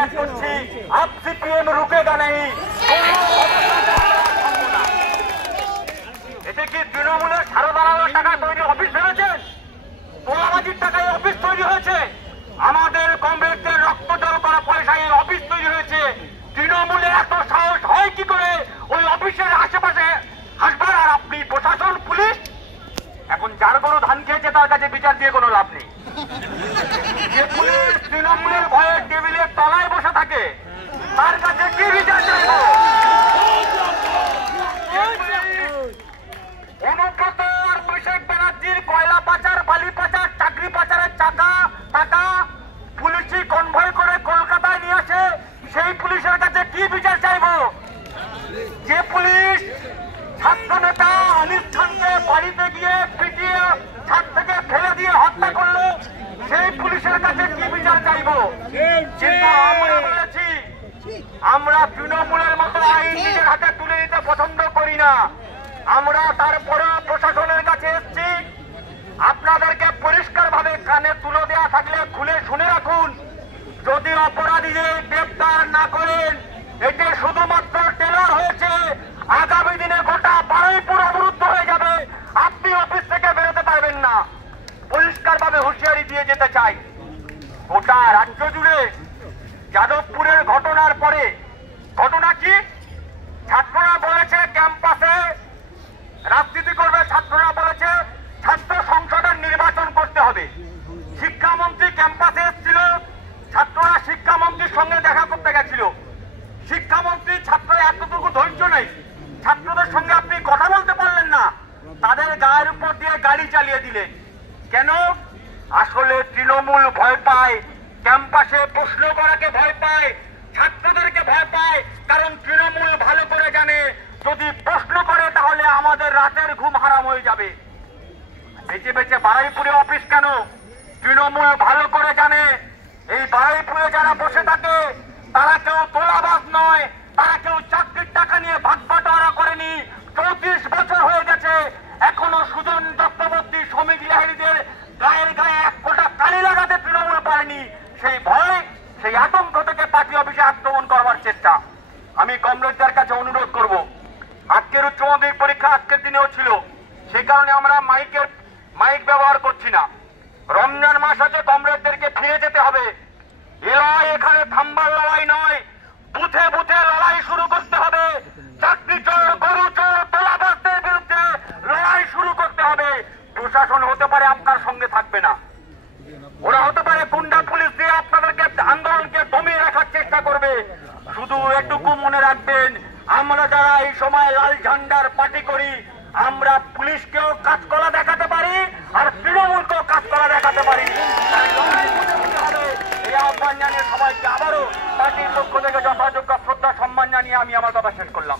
জিজ্ঞাসা করছি, up CPM রুকেগা নেই। এতে কি তৃণমূলের সারা দাঁড়ানোর টাকা তৈরি অফিস ভেবেছেন? তোলাবাজির টাকায় অফিস তৈরি হয়েছে। আমাদের কংগ্রেসের রক্ত জল করা পয়সায় অফিস তৈরি হয়েছে। তৃণমূলের এত সাহস হয় কি করে ওই অফিসের আশেপাশে হাসবার? আর আপনি প্রশাসন, পুলিশ, এখন যার কোনো ধান খেয়েছে তার কাছে বিচার দিয়ে কোনো লাভ নেই। যে পুলিশ তৃণমূলের ভয়ে টেবিলের তলায় বসে থাকে তার কাছে কি বিচার চাইব? অনুব্রত আর অভিষেক ব্যানার্জির কয়লা পাচার, বালি পাচার, চাকরি পাচারের টাকা পুলিশি কনভয় করে কলকাতায় নিয়ে আসে, সেই পুলিশের কাছে কি বিচার চাইব? যে পুলিশ ছাত্র নেতা আনিস খানকে বাড়িতে গিয়ে পিটিয়ে ছাদ থেকে ফেলে দিয়ে হত্যা করলো, সেই পুলিশের কাছে কি বিচার চাইব? কিন্তু আমরা বলেছি, আমরা তৃণমূলের মতো আইন নিজের হাতে তুলে নিতে পছন্দ করি না। আমরা তারপরে প্রশাসনের কাছে এসেছি। আপনাদেরকে পরিষ্কার ভাবে কানে তুলে দেওয়া থাকলে খুলে শুনে রাখুন, যদি অপরাধীদের গ্রেপ্তার না করেন, এটি শুধুমাত্র টেলার হয়েছে। আগামী দিনে গোটা বারুইপুর অবরুদ্ধ হয়ে যাবে, আপনি অফিস থেকে বেরোতে পারবেন না। পরিষ্কার ভাবে হুঁশিয়ারি দিয়ে যেতে চাই। গোটা রাজ্য জুড়ে যাদবপুরের ঘটনার পরে ঘটনা কি? ছাত্ররা বলেছে ক্যাম্পাসে রাজনীতি করবে, ছাত্ররা বলেছে ছাত্র সংসদের নির্বাচন করতে হবে। শিক্ষামন্ত্রী ক্যাম্পাসে এসেছিল, ছাত্ররা শিক্ষামন্ত্রীর সঙ্গে দেখা করতে গেছিল। শিক্ষামন্ত্রী ছাত্র এতটুকু ধৈর্য নেই, ছাত্রদের সঙ্গে আপনি কথা বলতে পারলেন না, তাদের গায়ের উপর দিয়ে গাড়ি চালিয়ে দিলেন। কেন? আসলে তৃণমূল ভয় পায়, ক্যাম্পাসে প্রশ্ন করাকে ভয় পায়, ছাত্রদেরকে ভয় পায়। কারণ তৃণমূল ভালো করে জানে যদি প্রশ্ন করে তাহলে আমাদের রাতের ঘুম হারাম হয়ে যাবে। বেঁচে বেঁচে বারুইপুরে অফিস কেন? তৃণমূল ভালো করে জানে এই বারুইপুরে যারা বসে থাকে তারা কেউ তোলাবাজ নয়, তারা কেউ চাকরির টাকা নিয়ে ভাগবাটোয়ারা করেনি। 34 বছর হয়ে গেছে, এখনো সুজন চক্রবর্তী, শ্রমিক লাহিড়ীদের গায়ের গায়ে এক ফোঁটা কালি লাগাতে তৃণমূল পারেনি। সেই ভয়, সেই আতঙ্ক থেকে পার্টি অফিসে আক্রমণ করবার চেষ্টা। আমি কমরেডদের কাছে অনুরোধ করব, আজকের উচ্চ মাধ্যমিক পরীক্ষা আজকের দিনেও ছিল, সেই কারণে আমরা মাইক ব্যবহার করছি না। রমজান মাস আছে, কমরেডদেরকে ফিরে যেতে হবে। লড়াই এখানে থামবার লড়াই নয়, বুথে বুথে লড়াই শুরু করতে হবে। চাকরি চোর, গরু চোর, তোলাবাজদের বিরুদ্ধে লড়াই শুরু করতে হবে। প্রশাসন হতে পারে আপনার সঙ্গে থাকবে না, ওরা হতে পারে গুন্ডা পুলিশ দিয়ে আপনাদেরকে আন্দোলনকে দমিয়ে রাখার চেষ্টা করবে। শুধু এটুকু মনে রাখবেন, আমরা যারা এই সময় লাল ঝান্ডার পার্টি করি, আমরা পুলিশকেও কাজকলা দেখাতে পারি আর তৃণমূলকেও কাজকলা দেখাতে পারি। এই আহ্বান জানিয়ে সবাইকে আবারও পার্টির পক্ষ থেকে যথাযোগ্য শ্রদ্ধা সম্মান জানিয়ে আমি আমার কথা শেষ করলাম।